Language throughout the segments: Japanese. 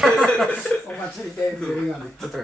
お祭りでメガネ。ちょっと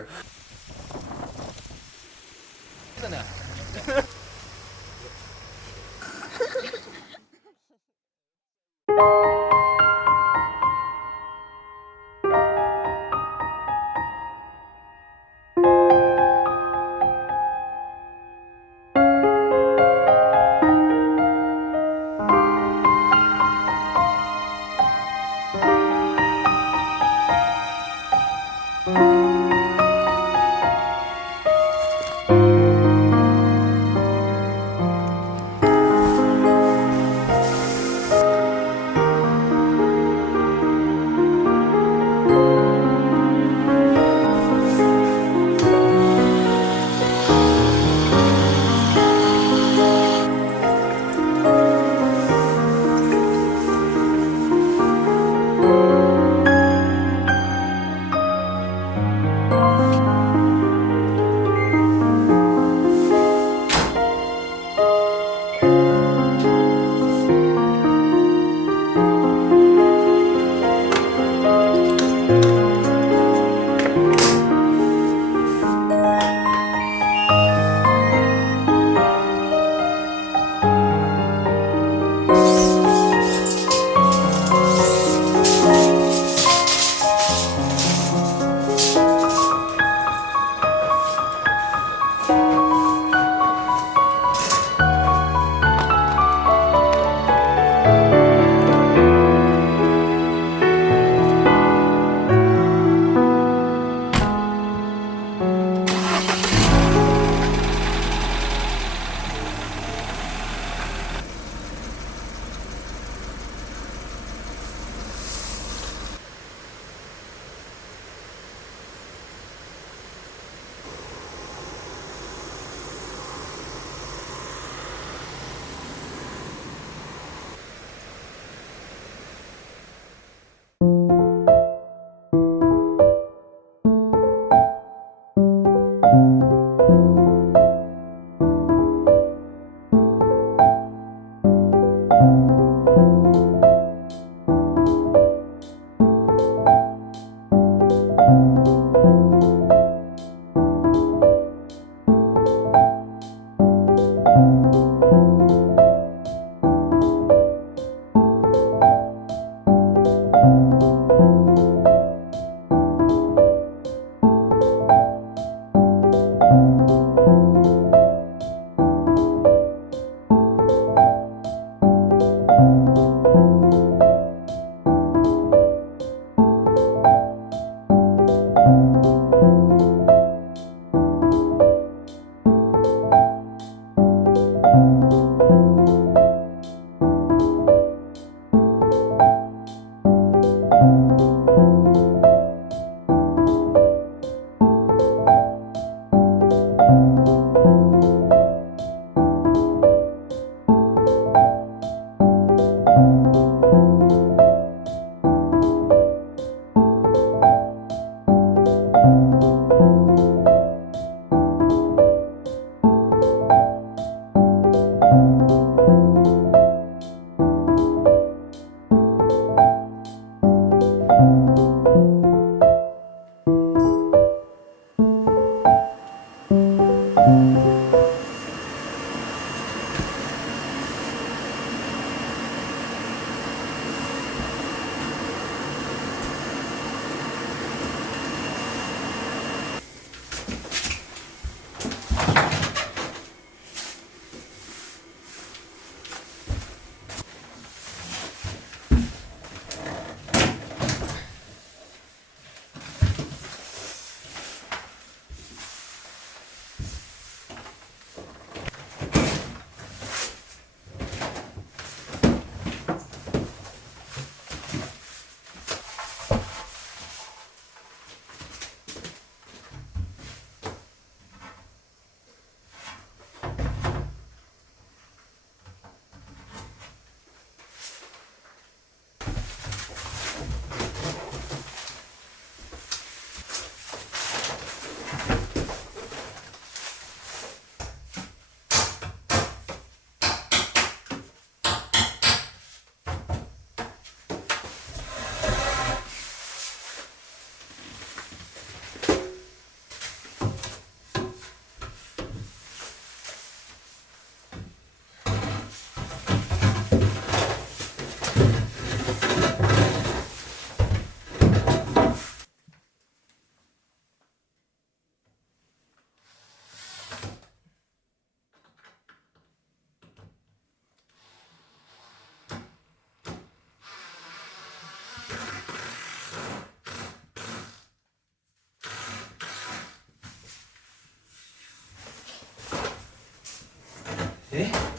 え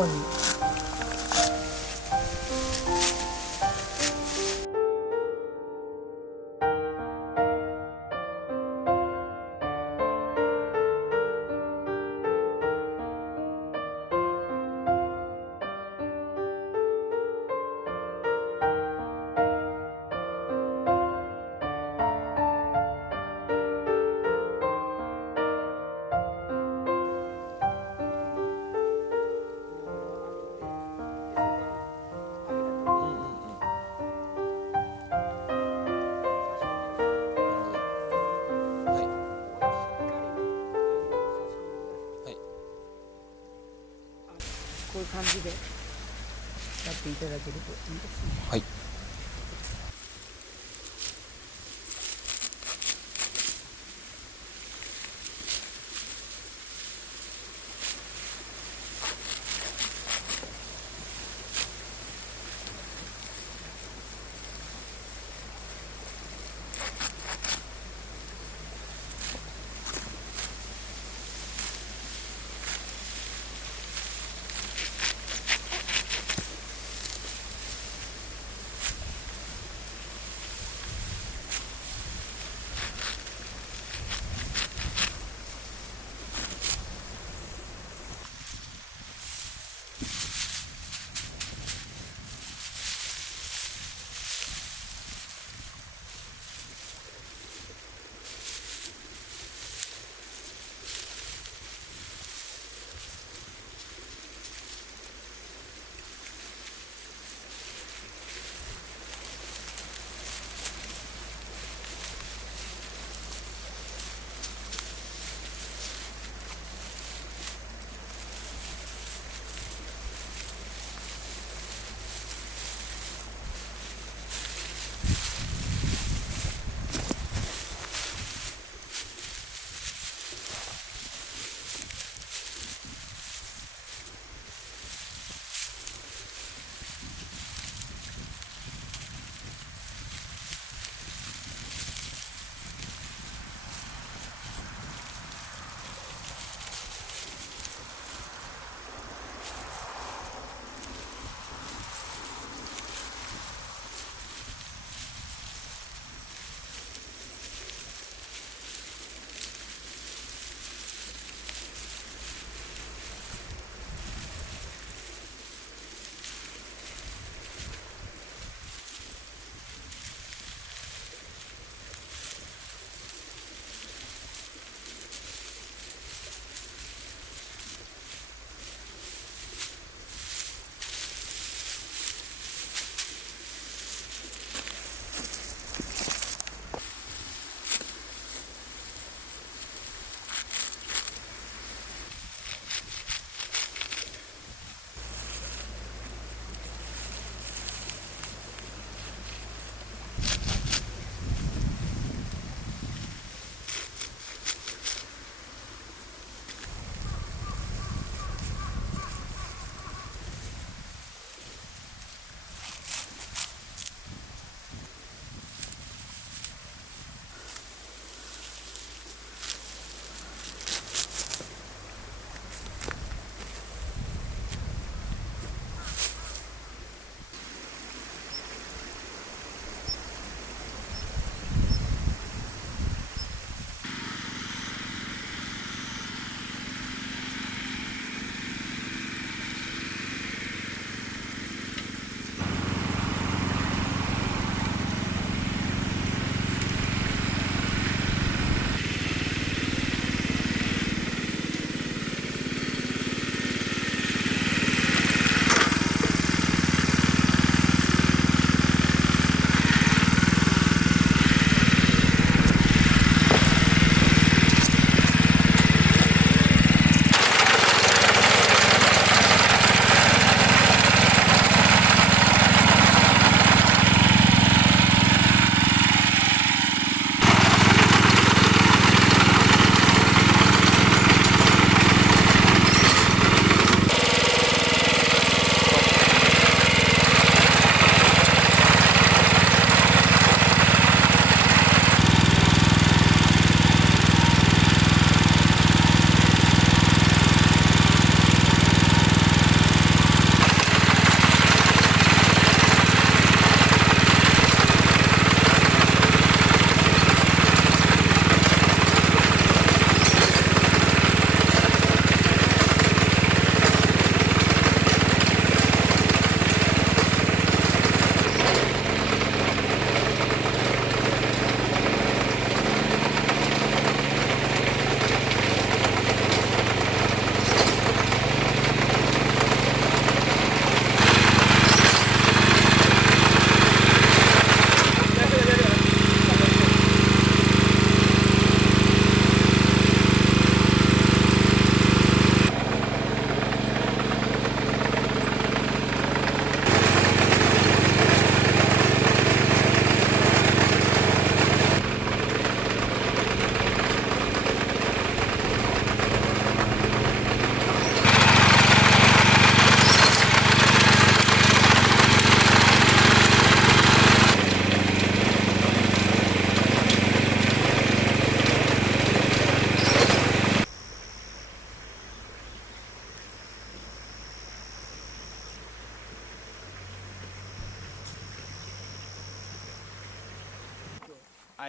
こういう感じでやっていただけるといいですね。はい。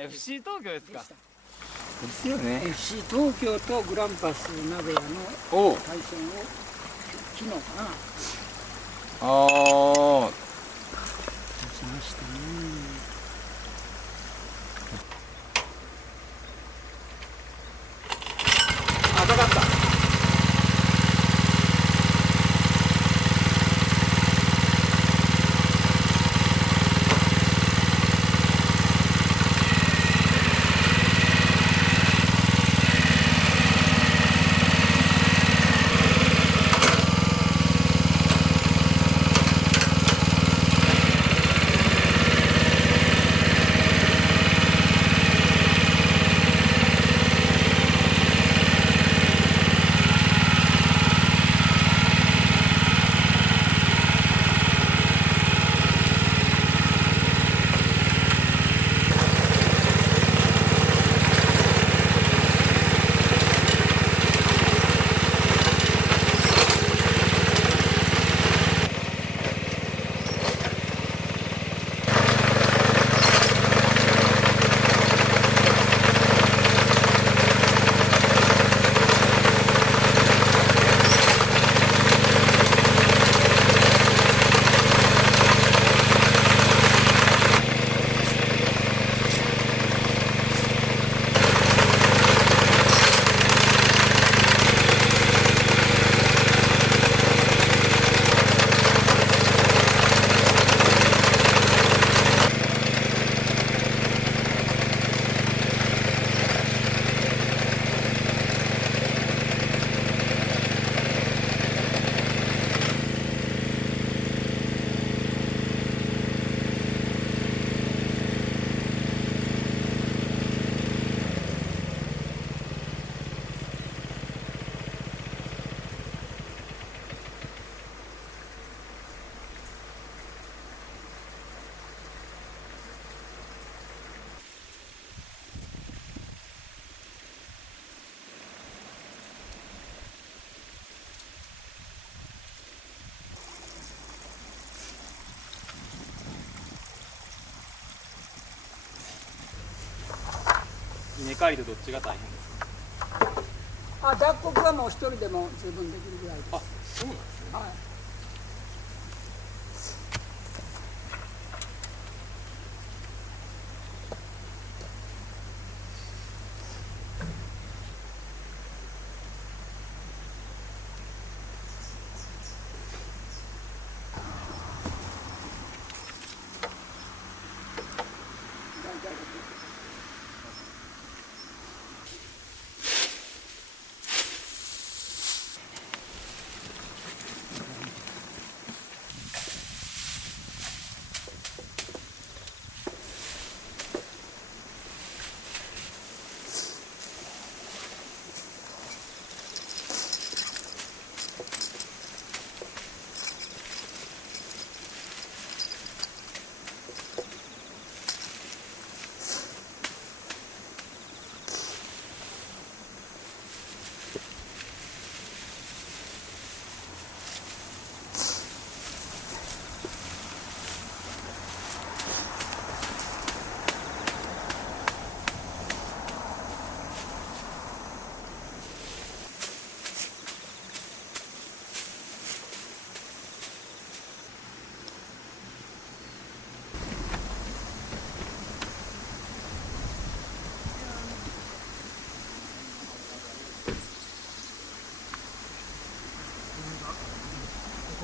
FC 東京ですか。ですよね。 FC 東京とグランパス鍋屋のお対戦を昨日かなああしましたね。赤かった。稲刈りとどっちが大変ですか。脱穀はもう一人でも十分できるぐらいです。あ、そうなんですね。はい。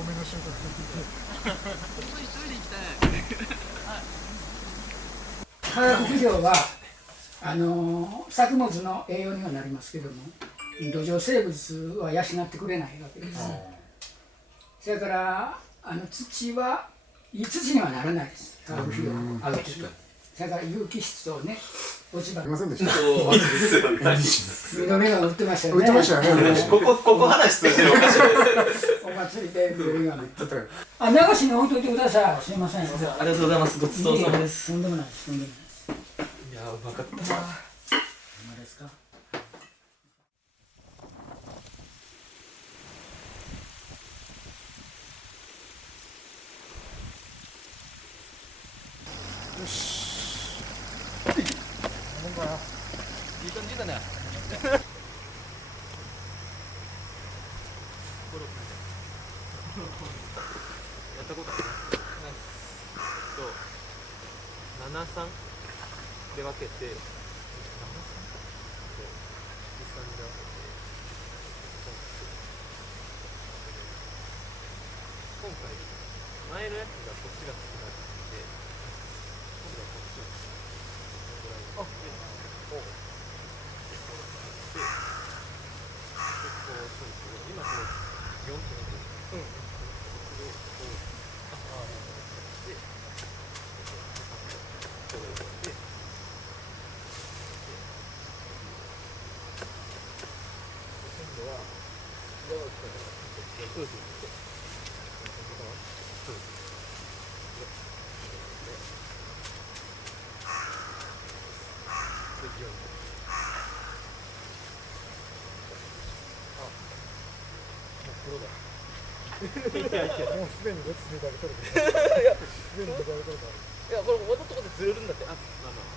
お米の収穫化学肥料は作物の栄養にはなりますけども、土壌生物は養ってくれないわけです。それから土はいい土にはならないです。化学肥料をあげてる。それから有機質をね、落ち葉。いませんでした。緑が売ってましたよね。売ってましたよね。ここ話通じるおかしいです。お祭りで緑がね。流しに置いといてください。すいません。ありがとうございます。ごちそうさまです。とんでもないです。とんでもないです。いやー、うまかったな。今ですか。よし。じだね。やったことあります。73で分けて、73で分けて、今回前のやつがこっちが少なくて、今度はこっちがこのぐらい。あ、お。で、こうすると今こう4分。うん。で、こう、あ、で、こうやって。今度は違うそうです。いや、これ終わったところでずれるんだって。あ、まあまあ。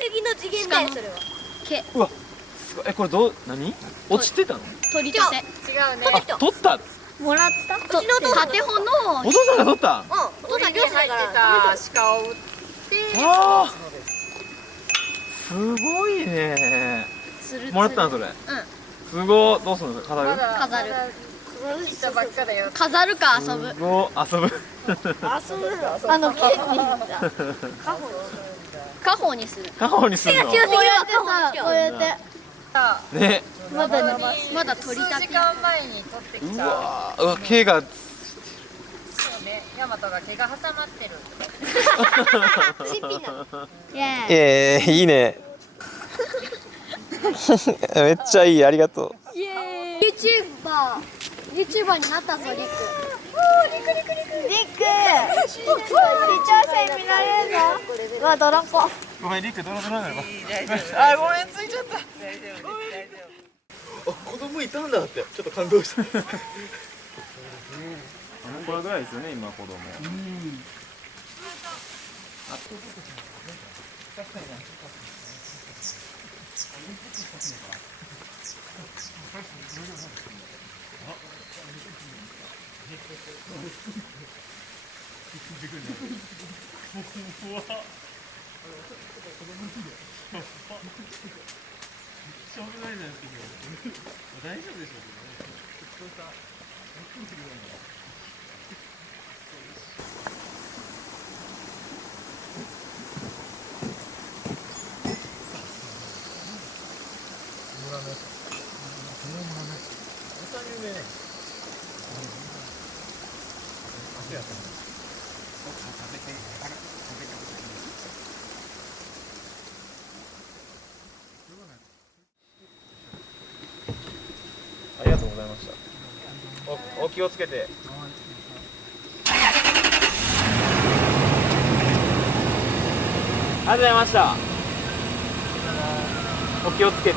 次の次元だよそれは。うわすごい。これどう何落ちてたの？取り立て。違うね。あ取った。もらった。うちのお父さん。建穂の。お父さんが取った。うん。お父さん漁師だから。鹿を売って。ああすごいね。もらったのそれ。うん。すごい。どうするの？飾る？飾る。切ったばっかだよ。飾るか遊ぶ。すごい。遊ぶ。遊ぶ。剣に家宝にする。家宝にするの？こうやってさ、こうやって。ね。まだ取り立て。数時間前に取ってきた。うわ毛が。そうね、ヤマトが毛が挟まってる。チッピナ。いいね。めっちゃいい、ありがとう。YouTuber になったぞ、リク。リク。視聴者見られるぞ。うわ、ドラコ。ごめんリクドロドロなの。あ、ごめん、ついちゃった。あ、子供いたんだって、ちょっと感動した。これぐらいですよね今子供。確かに。しょうがないじゃないですけど、大丈夫でしょうけどね。ありがとうございました。お気をつけて。ありがとうございました。お気をつけて。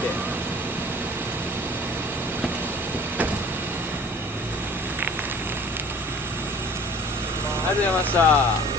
ありがとうございました。